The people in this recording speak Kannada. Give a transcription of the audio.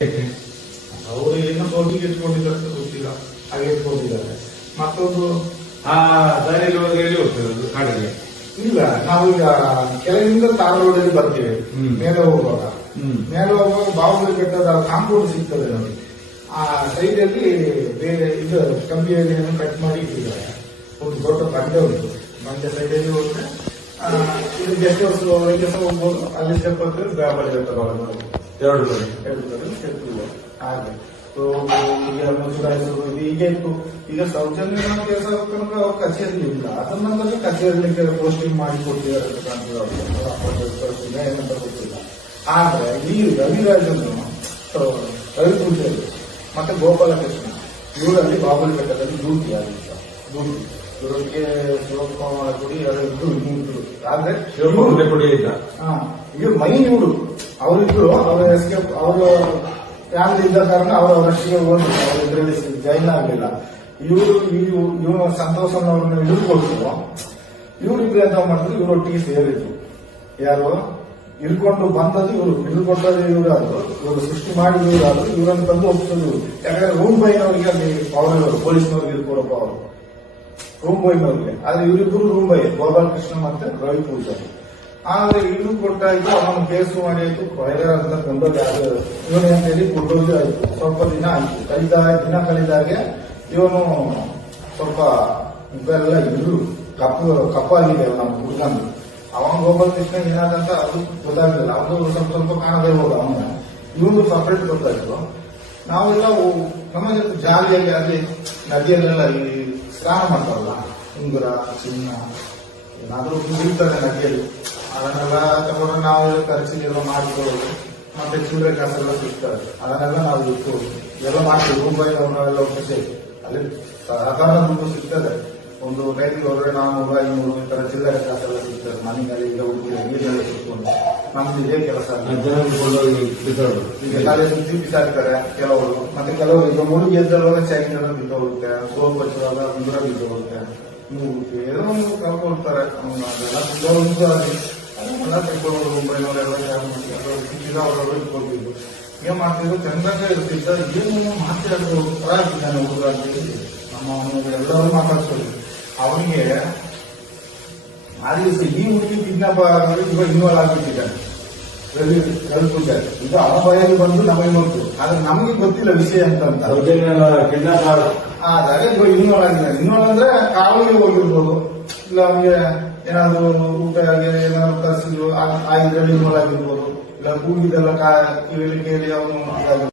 ಅವರು ಏನೋ ಸೋಗಿಗೆ ಇಟ್ಕೊಂಡಿದ್ದಾರೆ ಗೊತ್ತಿಲ್ಲ. ಹಾಗೆ ಇಟ್ಕೊಂಡಿದ್ದಾರೆ ಮತ್ತೊಂದು ಆ ದಾರಿಯಲ್ಲಿ ಹೋಗಿ ಎಲ್ಲಿ ಹೋಗ್ತದೆ ಕಾಡಿಗೆ? ಇಲ್ಲ ನಾವೀಗ ಕೆಳಗಿಂದ ತಾರ್ ರೋಡಲ್ಲಿ ಬರ್ತೀವಿ. ಮೇಲೆ ಹೋಗುವಾಗ. ಮೇಲೆ ಹೋಗುವಾಗ ಬಾಹುಬಲಿ ಬೆಟ್ಟದ ಕಾಂಪೌಂಡ್ ಸಿಗ್ತದೆ ನಮಗೆ. ಆ ಸೈಡಲ್ಲಿ ಬೇರೆ ಇದು ಕಂಬಿಯಲ್ಲಿ ಕಟ್ ಮಾಡಿ ಇಟ್ಟಿದ್ದಾರೆ. ಒಂದು ದೊಡ್ಡ ಬಂಡೆ ಉಂಟು. ಬಂಡೆ ಸೈಡಲ್ಲಿ ಹೋದ್ರೆ ಇದು ಗೆಸ್ಟ್ ಹೌಸ್ ಹೋಗ್ಬೋದು ಅಲ್ಲಿ ಒಳಗೆ ಎರಡು ಕಡೆ ಹಾಗೆ. ಈಗ ಇದು ಈಗ ಈಗ ಸೌಜನ್ಯ ಕೆಲಸ ತನಕ ಅವ್ರು ಕಚೇರಿ ಇಲ್ಲ. ಅದ್ರ ನಂತರ ಕಚೇರಿಲಿಕ್ಕೆ ಪೋಸ್ಟಿಂಗ್ ಮಾಡಿ ಕಳ್ಸಿಲ್ಲ, ಏನಂತ ಗೊತ್ತಿಲ್ಲ ಆದ್ರೆ ಈ ರವಿರಾಜನು ರವಿ ಪೂಜಾರಿ ಮತ್ತೆ ಗೋಪಾಲಕೃಷ್ಣ ಇವರಲ್ಲಿ ಬಾಬುಲ್ ಬೆಟ್ಟದಲ್ಲಿ ಡ್ಯೂಟಿ ಆಗಿತ್ತು ಡ್ಯೂಟಿ ಇವರಿಗೆ ಶಿವಕುಮಾರ ಗುಡಿ ಅವರಿದ್ದು ಮೂರು ಆದ್ರೆ ಶಿವಮೊಗ್ಗ ಕೊಡಿ ಇದ್ದ ಹಾ ಇವ್ರು ಮೈನ್ ಇವರು ಅವರಿದ್ರು ಅವರ ಎಸ್ಕೇಪ್ ಅವರು ಫ್ಯಾಮಿಲಿ ಇದ್ದ ಕಾರಣ ಅವರು ಅವರಷ್ಟಿಗೆ ಹೋದ್ರು. ಅವ್ರು ಇದರಲ್ಲಿ ಜೈನ್ ಆಗಲಿಲ್ಲ. ಇವರು ಇವನು ಸಂತೋಷನವ್ರನ್ನ ಇವ್ರು ಇವರಿಬ್ರು ಎಂತ ಮಾಡಿದ್ರು ಇವರೊಟ್ಟಿಗೆ ಸೇರಿದ್ರು. ಯಾರು? ಇಳ್ಕೊಂಡು ಬಂದದ್ದು ಇವರು. ಹಿಡಿದುಕೊಟ್ಟದ್ದು ಇವರಾದ್ರು ಇವರು ಸೃಷ್ಟಿ ಮಾಡಿದ್ರು ಇವರಾದ್ರು ಇವರನ್ನು ತಂದು ಹೋಗ್ತದೆ ಯಾಕಂದ್ರೆ ರೂಮ್ ಬೈನವರಿಗೆ ಅಲ್ಲಿ ಪವರ್ ಪೊಲೀಸ್ನವ್ರಿಗೆ ಇರ್ಕೊಡೋ ಪವರ್ ರೂಮ್ ಬಾಯ್ ಮದುವೆ ಆದ್ರೆ ಇವರಿಬ್ರು ರೂಮ್ ಬಾಯ್ ಗೋಪಾಲಕೃಷ್ಣ ಮತ್ತೆ ರವಿ ಪೂಜಾರಿ ಆದ್ರೆ ಇದು ಕೊಟ್ಟಾಯ್ತು ಅವನು ಕೇಸು ಮಾಡಿ ಆಯ್ತು ಅಂತ ಕೊಂಡೋಗಿ ಯಾರು? ಇವನು ಅಂತ ಹೇಳಿ ಕೊಂಡೋಗಿ ಆಯ್ತು. ಸ್ವಲ್ಪ ದಿನ ಆಯ್ತು. ಕಳೆದ ದಿನ ಕಳೆದಾಗೆ ಇವನು ಸ್ವಲ್ಪ ಇಬ್ಬರೆಲ್ಲ ಇದ್ರು. ಕಪ್ಪು ಕಪ್ಪಾಗಿದೆ ನಮ್ಮ ಹುಡುಗಂದು. ಅವನ ಗೋಪಾಲಕೃಷ್ಣ ಏನಾದಂತ ಅದು ಗೊತ್ತಾಗಲಿಲ್ಲ. ಅದು ಸ್ವಲ್ಪ ಸ್ವಲ್ಪ ಕಾಣದೇ ಹೋದ ಅವನ. ಇವನು ಸಪರೇಟ್ ಗೊತ್ತಾಯ್ತು. ನಾವೆಲ್ಲ ನಮಗೆ ಜಾಲಿಯಾಗಿ ಅಲ್ಲಿ ನದಿಯಲ್ಲೆಲ್ಲ ಈ ಸ್ನಾನ ಮಾಡ್ತಾರಲ್ಲ, ಉಂಗುರ, ಚಿನ್ನ, ಏನಾದರೂ ಇರ್ತದೆ ನದಿಯಲ್ಲಿ. ಅದನ್ನೆಲ್ಲ ತಗೊಂಡು ನಾವು ಖರ್ಚಿಗೆಲ್ಲ ಮಾಡಿಕೊಳ್ಳೋದು ಮತ್ತೆ ಚಿಲ್ಲರೆ ಕಾಸೆಲ್ಲ ಸಿಗ್ತದೆ. ಅದನ್ನೆಲ್ಲ ನಾವು ಇಟ್ಟು ಎಲ್ಲ ಮಾಡ್ತೀವಿ. ರೂಪಾಯಿ ನಾವೆಲ್ಲ ಒಪ್ಪಿಸಿ ಅಲ್ಲಿ ಸಾಧಾರಣ ದುಡ್ಡು ಸಿಗ್ತದೆ. ಒಂದು ಟೈಮಿಗೆ ಹೋದ್ರೆ ನಾವು ಐನೂರು, ಈ ತರ ಚಿಲ್ಲರೆ ಕಾಸೆಲ್ಲ ಸಿಗ್ತದೆ. ಮನೆಯಲ್ಲಿ ಈಗ ಹುಡುಗಿ ನೀರೆಲ್ಲ ಸಿಕ್ಕೊಂಡು ನಮ್ದು ಇದೇ ಕೆಲಸ. ಈಗ ಸುತ್ತಿ ಬಿಸಾಡ್ತಾರೆ ಕೆಲವರು. ಮತ್ತೆ ಕೆಲವರು ಈಗ ಮುಳುಗಿ ಎದ್ದವಾಗ ಚೈನ್ ಬಿದ್ದು ಹೋಗುತ್ತೆ ಸೋಪ್ ಹಚ್ಚುವಾಗ ಉಂಗುರ ಬಿದ್ದು ಹೋಗುತ್ತೆ ಏನೋ ಒಂದು ಕಳ್ಕೊಳ್ತಾರೆ ಅವ್ನು ಅದೆಲ್ಲ ಸಿಕ್ಕಿದ ಅವರೆಲ್ಲ ಇಟ್ಕೊಳ್ತಿದ್ರು ಏನ್ ಮಾಡ್ತಿದ್ರು? ಚಂದಂಗ ಇರ್ತಿದ್ದ. ಏನು ಮಾತಾಡಿದ್ರು ಪರಾಗಿದ್ದಾನೆ ಹುಡುಗ ಅಂತ ಹೇಳಿ. ನಮ್ಮ ಅವನಿಗೆ ಎಲ್ಲರೂ ಮಾತಾಡ್ಸ್ಕೊಂಡು ಅವನಿಗೆ ಆ ದಿವಸ ಈ ಹುಡುಗಿ ಕಿಡ್ನಾಪ್ ಆಗೋದು ಇವಾಗ ಇನ್ವಾಲ್ವ್ ಆಗ್ಬಿಟ್ಟಿದ್ದಾರೆ ರವಿ ರವಿ ಪೂಜಾರಿ ಅವನ ಭಯಲ್ಲಿ ಬಂದು ನಮಗೆ ಗೊತ್ತು. ಆದ್ರೆ ನಮಗೆ ಗೊತ್ತಿಲ್ಲ ವಿಷಯ ಅಂತ ಕಿಡ್ನಾಪ್ ಆದ ಆದಾಗ ಇವಾಗ ಇನ್ವಾಲ್ವ್ ಆಗಿದ್ದಾರೆ ಇನ್ವಾಲ್ವ್ ಅಂದ್ರೆ ಕಾವಲಿಗೆ ಹೋಗಿರ್ಬೋದು. ಇಲ್ಲ ಅವನಿಗೆ ಏನಾದ್ರು ಊಟ ಆಗಿ ಏನಾದ್ರು ತರಿಸಿದ್ರು ಆ ಇದ್ರಲ್ಲಿ ಇನ್ವಾಲ್ವ್ ಆಗಿರ್ಬೋದು. ಇಲ್ಲ ಕೂಗಿದೆಲ್ಲ ಕಾ ಕಿವಿಲಿ ಕೇಳಿ ಅವನು